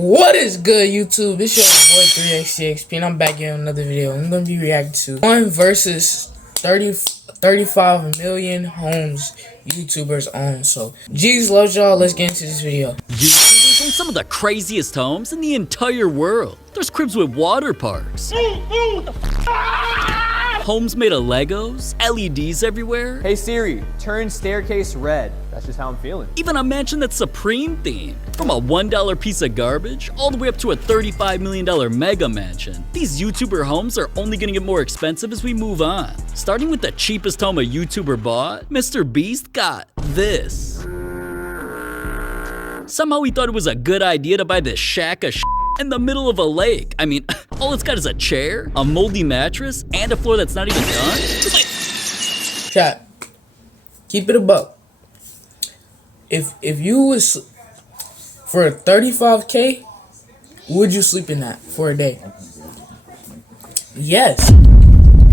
What is good, YouTube? It's your boy 3xCXP and I'm back here in another video. I'm going to be reacting to 1 versus 35 million homes YouTubers own. So, Jesus loves y'all. Let's get into this video. YouTubers own some of the craziest homes in the entire world. There's cribs with water parks. Homes made of Legos, LEDs everywhere. Hey Siri, turn staircase red. That's just how I'm feeling. Even a mansion that's Supreme themed. From a $1 piece of garbage all the way up to a $35 million mega mansion. These YouTuber homes are only gonna get more expensive as we move on. Starting with the cheapest home a YouTuber bought, Mr. Beast got this. Somehow he thought it was a good idea to buy this shack of in the middle of a lake. I mean, all it's got is a chair, a moldy mattress, and a floor that's not even done. Chat, keep it a buck. If you was for 35K, would you sleep in that for a day? Yes,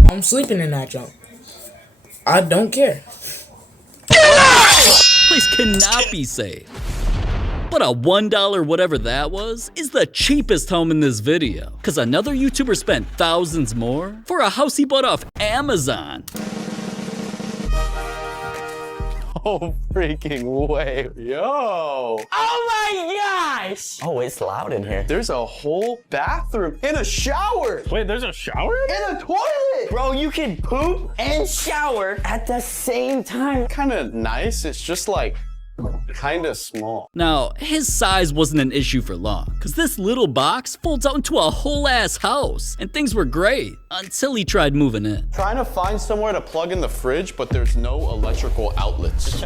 I'm sleeping in that junk. I don't care. Place cannot be safe. But a $1 whatever that was is the cheapest home in this video. Cause another YouTuber spent thousands more for a house he bought off Amazon. Oh, freaking way. Yo. Oh my gosh! Oh, it's loud in here. There's a whole bathroom and a shower. Wait, there's a shower? And a toilet. Bro, you can poop and shower at the same time. Kind of nice. It's just like kind of small. Now, his size wasn't an issue for long, cause this little box folds out into a whole ass house, and things were great until he tried moving in. Trying to find somewhere to plug in the fridge, but there's no electrical outlets.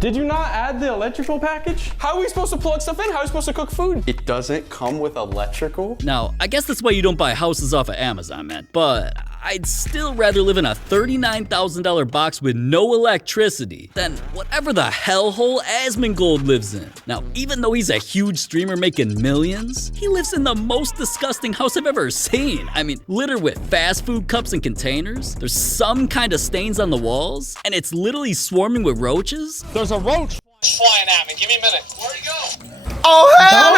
Did you not add the electrical package? How are we supposed to plug stuff in? How are we supposed to cook food? It doesn't come with electrical. Now, I guess that's why you don't buy houses off of Amazon, man, but I'd still rather live in a $39,000 box with no electricity than whatever the hellhole Asmongold lives in. Now, even though he's a huge streamer making millions, he lives in the most disgusting house I've ever seen. I mean, littered with fast food cups and containers, there's some kind of stains on the walls, and it's literally swarming with roaches. There's a roach flying at me. Give me a minute. Where'd he go? Oh, hell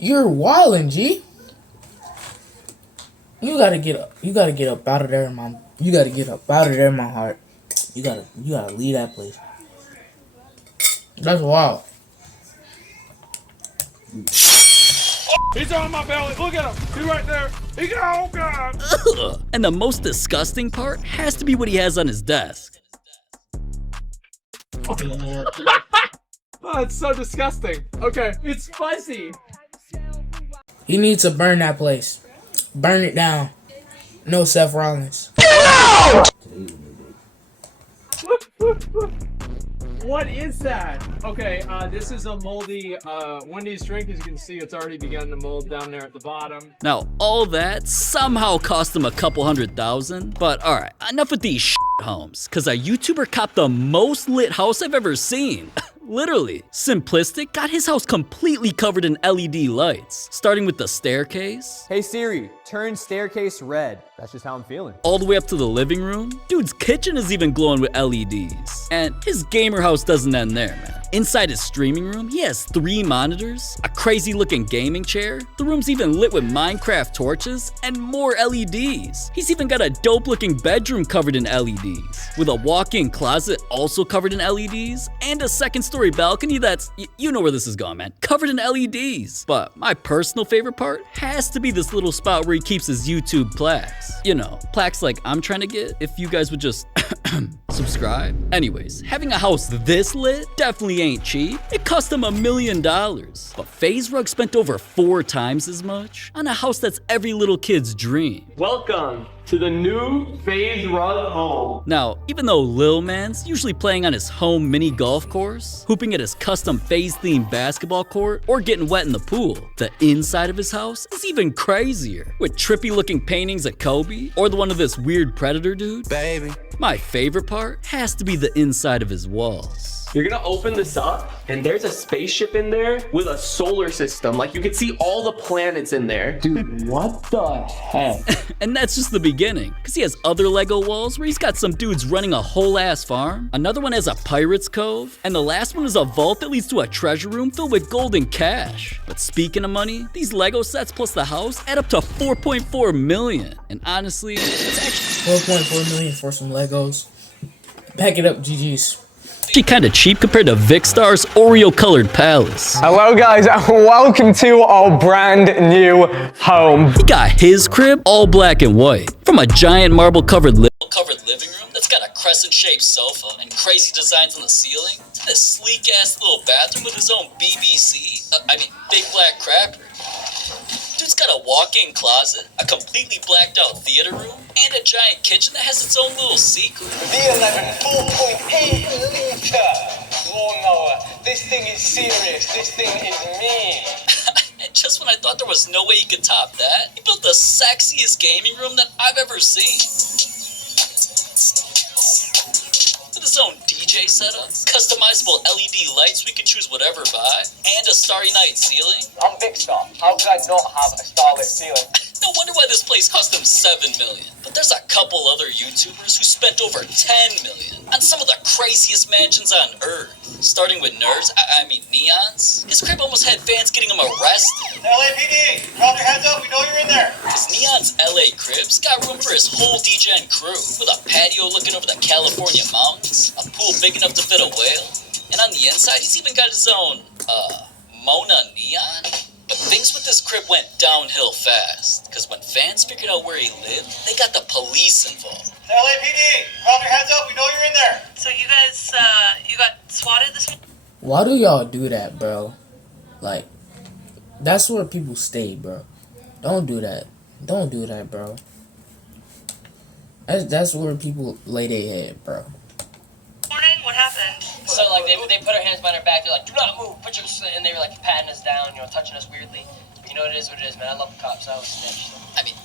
no! You're wildin', G. You gotta get up. You gotta get up out of there, mom. You gotta get up out of there, my heart. You gotta leave that place. That's wild. He's on my belly. Look at him. He's right there. He got, oh God. Ugh. And the most disgusting part has to be what he has on his desk. Oh, it's so disgusting. Okay, it's fuzzy. He needs to burn that place. Burn it down. No Seth Rollins. What is that? Okay, this is a moldy Wendy's drink. As you can see, it's already begun to mold down there at the bottom. Now, all that somehow cost him a couple $100,000. But alright, enough with these homes, cause a YouTuber copped the most lit house I've ever seen. Literally. Simplistic got his house completely covered in LED lights, starting with the staircase. Hey Siri, turn staircase red. That's just how I'm feeling. All the way up to the living room. Dude's kitchen is even glowing with LEDs. And his gamer house doesn't end there, man. Inside his streaming room, he has 3 monitors, a crazy looking gaming chair, the room's even lit with Minecraft torches, and more LEDs. He's even got a dope looking bedroom covered in LEDs, with a walk-in closet also covered in LEDs, and a second-story balcony that's, you know where this is going, man, covered in LEDs. But my personal favorite part has to be this little spot where he keeps his YouTube plaques. You know, plaques like I'm trying to get, if you guys would just subscribe. Anyways, having a house this lit definitely ain't cheap. It cost him $1 million. But FaZe Rug spent over 4 times as much on a house that's every little kid's dream. Welcome to the new FaZe Rug home. Now, even though Lil Man's usually playing on his home mini golf course, hooping at his custom FaZe-themed basketball court, or getting wet in the pool, the inside of his house is even crazier, with trippy-looking paintings of Kobe, or the one of this weird Predator dude. Baby. My favorite part has to be the inside of his walls. You're gonna open this up, and there's a spaceship in there with a solar system. Like, you can see all the planets in there. Dude, what the heck? And that's just the beginning. beginning, cause he has other Lego walls where he's got some dudes running a whole ass farm. Another one has a pirate's cove, and the last one is a vault that leads to a treasure room filled with gold and cash. But speaking of money, these Lego sets plus the house add up to 4.4 million. And honestly, it's actually 4.4 million for some Legos. Pack it up, GG's. kinda cheap compared to Vicstar's Oreo colored palace. Hello guys, and welcome to our brand new home. He got his crib all black and white. From a giant marble covered living room that's got a crescent shaped sofa and crazy designs on the ceiling, to this sleek ass little bathroom with his own BBC, big black crapper. Dude's got a walk-in closet, a completely blacked out theater room, and a giant kitchen that has its own little secret. V11 4.8 litre lawnmower. This thing is serious. This thing is mean. And just when I thought there was no way he could top that, he built the sexiest gaming room that I've ever seen. With his own DJ setup, customizable LED lights we can choose whatever by, and a starry night ceiling. I'm Big Star. How could I not have a starlit ceiling? No wonder why this place cost him $7 million. But there's a couple other YouTubers who spent over $10 million on some of the craziest mansions on Earth. Starting with Nerds, Neons. His crib almost had fans getting him arrested. LAPD, drop your hands up. We know you're in there. His Neon's LA crib's got room for his whole DGen crew, with a patio looking over the California mountains, a pool big enough to fit a whale, and on the inside he's even got his own, Mona Neon? But things with this crib went downhill fast, because when fans figured out where he lived, they got the police involved. LAPD, drop your hands up. We know you're in there. So you guys, you got swatted this week? Why do y'all do that, bro? Like, that's where people stay, bro. Don't do that. Don't do that, bro. That's where people lay their head, bro. Morning, what happened? So like they put our hands behind our back. They're like, "Do not move." And they were like patting us down, touching us weirdly. But you know it is what it is, man. I love the cops. I was snitched.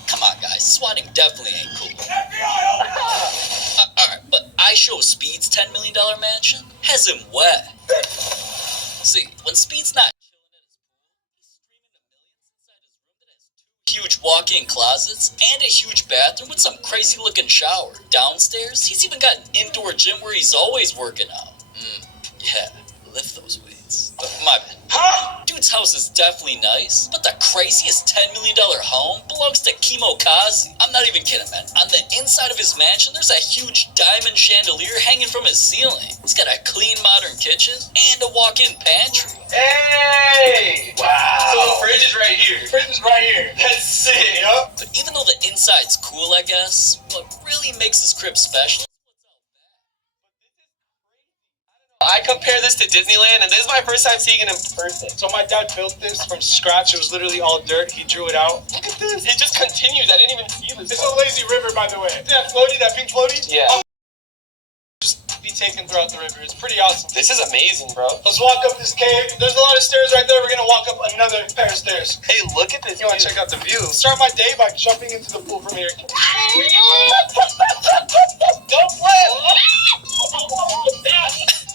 Come on, guys. Swatting definitely ain't cool. FBI, open up! Alright, but I Show Speed's $10 million mansion has him wet. See, when Speed's not chilling at his pool, he's streaming the millions inside his room that has two huge walk-in closets and a huge bathroom with some crazy-looking shower. Downstairs, he's even got an indoor gym where he's always working out. Yeah, lift those weights. But my bad. Dude's house is definitely nice, but the craziest $10 million home belongs to Kimo Kazi. I'm not even kidding, man. On the inside of his mansion, there's a huge diamond chandelier hanging from his ceiling. He's got a clean, modern kitchen and a walk-in pantry. Hey! Wow! So the fridge is right here. Fridge is right here. That's sick, yup. But even though the inside's cool, I guess, what really makes this crib special? I compare this to Disneyland, and this is my first time seeing it in person. So my dad built this from scratch. It was literally all dirt. He drew it out. Look at this. It just continues. I didn't even see this. It's a lazy river, by the way. That floaty, that pink floaty? Yeah. Just be taken throughout the river. It's pretty awesome. This is amazing, bro. Let's walk up this cave. There's a lot of stairs right there. We're gonna walk up another pair of stairs. Hey, look at this. You wanna check out the view? Start my day by jumping into the pool from here. Don't flip.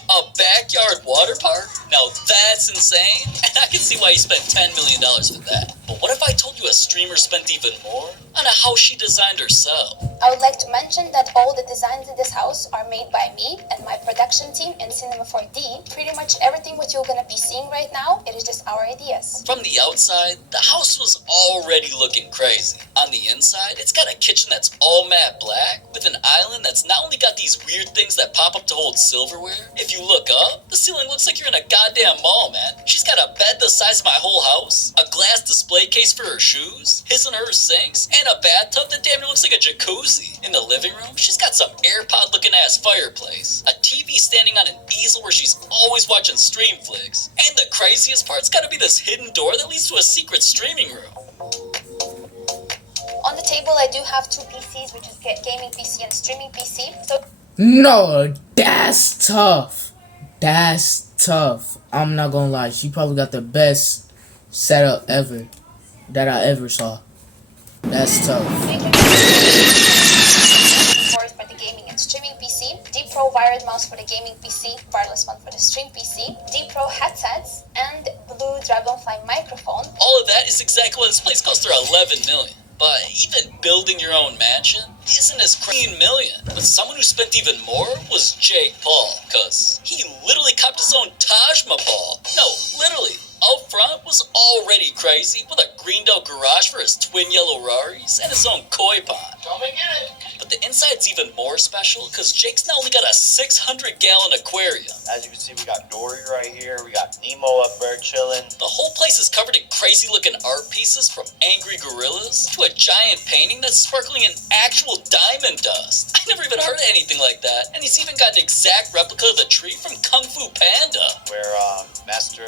A backyard water park? Now that's insane, and I can see why you spent $10 million for that. But what if I told you a streamer spent even more on a house she designed herself? I would like to mention that all the designs in this house are made by me and my production team in Cinema 4D. Pretty much everything what you're gonna be seeing right now, it is just our ideas. From the outside, the house was already looking crazy. On the inside, it's got a kitchen that's all matte black, with an island that's not only got these weird things that pop up to hold silverware. If you look up, the ceiling looks like you're in a goddamn mall, man. She's got a bed the size of my whole house, a glass display case for her shoes, his and her sinks, and a bathtub that damn near looks like a jacuzzi. In the living room, she's got some AirPod looking ass fireplace, a TV standing on an easel where she's always watching stream flicks, and the craziest part's gotta be this hidden door that leads to a secret streaming room. On the table, I do have two PCs, which is gaming PC and streaming PC. So No, that's tough. That's tough. I'm not gonna lie. She probably got the best setup ever that I ever saw. That's tough. for the gaming and streaming PC, D-Pro wired mouse for the gaming PC, wireless one for the stream PC, D-Pro headsets, and Blue Dragonfly microphone. All of that is exactly what this place cost her $11 million. But even building your own mansion, isn't as crazy million. But someone who spent even more was Jake Paul, cause he literally copped his own Taj Mahal. No, literally. Out front was already crazy with a greened out garage for his twin yellow Raris and his own koi pond. Come and get it. But the inside's even more special because Jake's not only got a 600-gallon aquarium. As you can see, we got Dory right here. We got Nemo up there chilling. The whole place is covered in crazy-looking art pieces from angry gorillas to a giant painting that's sparkling in actual diamond dust. I never even heard of anything like that. And he's even got an exact replica of the tree from Kung Fu Panda. Where Master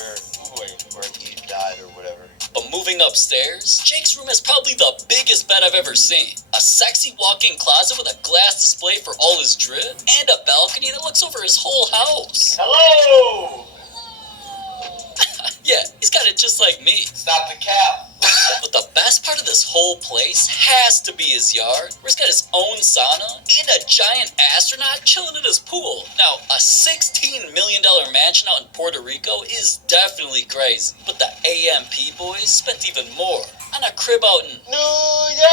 Wu, where he died or whatever. But moving upstairs, Jake's room is probably the biggest bed I've ever seen. A sexy walk-in closet with a glass display for all his drip, and a balcony that looks over his whole house. Hello! Yeah, he's got it just like me. Stop the cap. But the best part of this whole place has to be his yard, where he's got his own sauna and a giant astronaut chilling in his pool. Now, a $16 million mansion out in Puerto Rico is definitely crazy, but the AMP boys spent even more on a crib out in New York!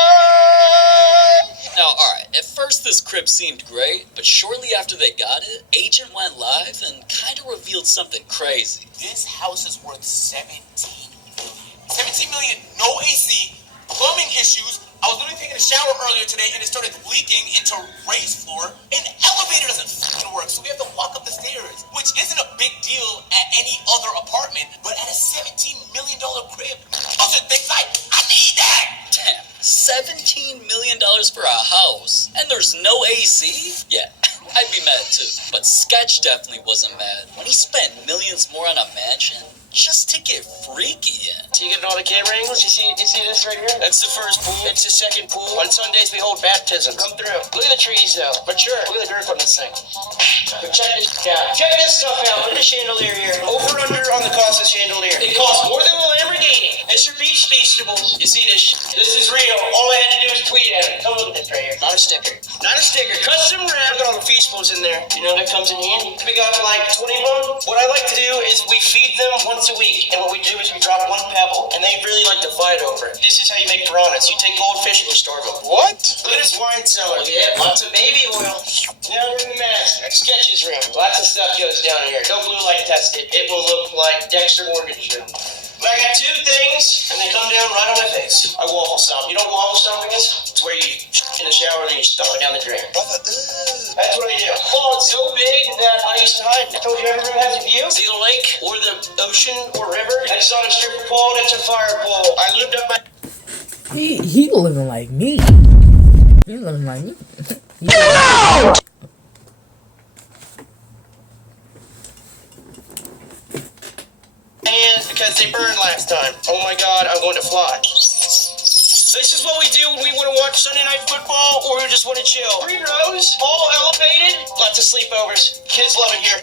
Now, alright, at first this crib seemed great, but shortly after they got it, Agent went live and kinda revealed something crazy. This house is worth 17 million. 17 million, no AC, plumbing issues. I was literally taking a shower earlier today and it started leaking into raised floor. An elevator doesn't fucking work, so we have to walk up the stairs, which isn't a big deal at any other apartment, but at a $17 million crib, those are things I need that. Damn, $17 million for a house, and there's no AC? Yeah, I'd be mad too. But Sketch definitely wasn't mad when he spent millions more on a mansion just to get freaky in. So you get all the camera angles? You see this right here? That's the first pool. It's the second pool. On Sundays we hold baptism. Come through. Look at the trees though. Mature. Look at the girth on this thing. But check this out. Check this stuff out. Look at the chandelier here. Over under on the cost of the chandelier. It costs more than a Lamborghini. It's your beach stationables. You see this? This is real. All I had to do was tweet at it. Come look at this right here. Not a sticker. Not a sticker. Custom wrap. Look at all the feastables in there. You know that comes in handy. We got like 20 of them. What I like to do is we feed them once a week, and what we do is we drop one pebble, and they really like to fight over it. This is how you make piranhas. You take goldfish and you starve them. What? Look at this wine cellar. Yeah, lots of baby oil. Now we're in the mask. Sketch's room. Lots of stuff goes down in here. No blue light test it. It will look like Dexter Morgan's room. But I got two things, and they come down right on my face. I waffle stomp. You know what waffle stomping is? It's where you in the shower and then you stomp it down the drain. That's what I do. Oh, it's so big that I used to hide. I told you every room has a view. See the lake or the ocean or river? That's not a stripper pole, that's a fire pole. I lived up my... He living like me. He living like me. hands because they burned last time. Oh my god, I want to fly. This is what we do when we want to watch Sunday Night Football or we just want to chill. 3 rows, all elevated, lots of sleepovers. Kids love it here.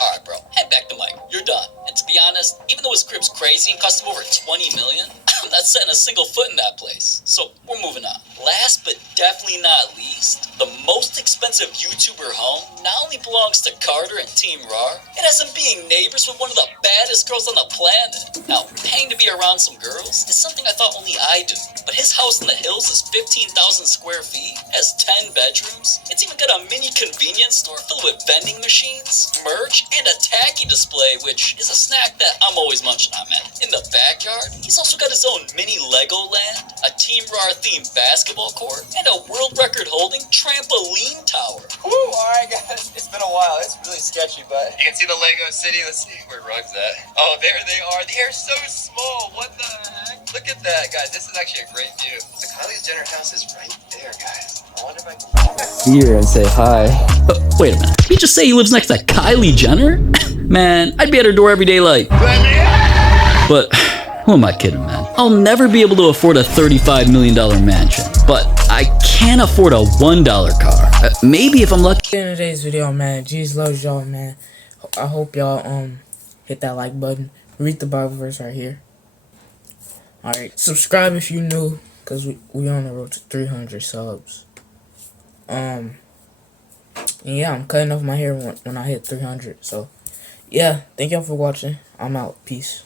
Alright, bro, head back to Mike. You're done. And to be honest, even though his crib's crazy and cost him over 20 million, I'm not setting a single foot in that place. So, we're moving on. Last but definitely not least, the most expensive YouTuber home not only belongs to Carter and Team RAR, it has him being neighbors with one of the baddest girls on the planet. Now, paying to be around some girls is something I thought only I do. But his house in the hills is 15,000 square feet, has 10 bedrooms, it's even got a mini convenience store filled with vending machines, merch, and a tacky display, which is a snack that I'm always munching on, man. In the backyard, he's also got his own mini Lego land, a Team RAR themed basketball court, and a world record holding trampoline tower. Woo, alright guys, it's been a while. It's really sketchy, but you can see the Lego City. Let's see where Rug's at. Oh, there they are. They are so small. What the heck? Look at that, guys. This is actually a great view. The Kylie Jenner house is right there, guys. I wonder if I can here and say hi. Wait a minute. Did you just say he lives next to Kylie Jenner? Man, I'd be at her door every day like... But who am I kidding, man? I'll never be able to afford a $35 million mansion, but I can afford a $1 car. Maybe if I'm lucky. In today's video, man, Jesus loves y'all, man. I hope y'all hit that like button. Read the Bible verse right here. Alright, subscribe if you're new, because we on the road to 300 subs. And yeah, I'm cutting off my hair when I hit 300. So, yeah, thank y'all for watching. I'm out. Peace.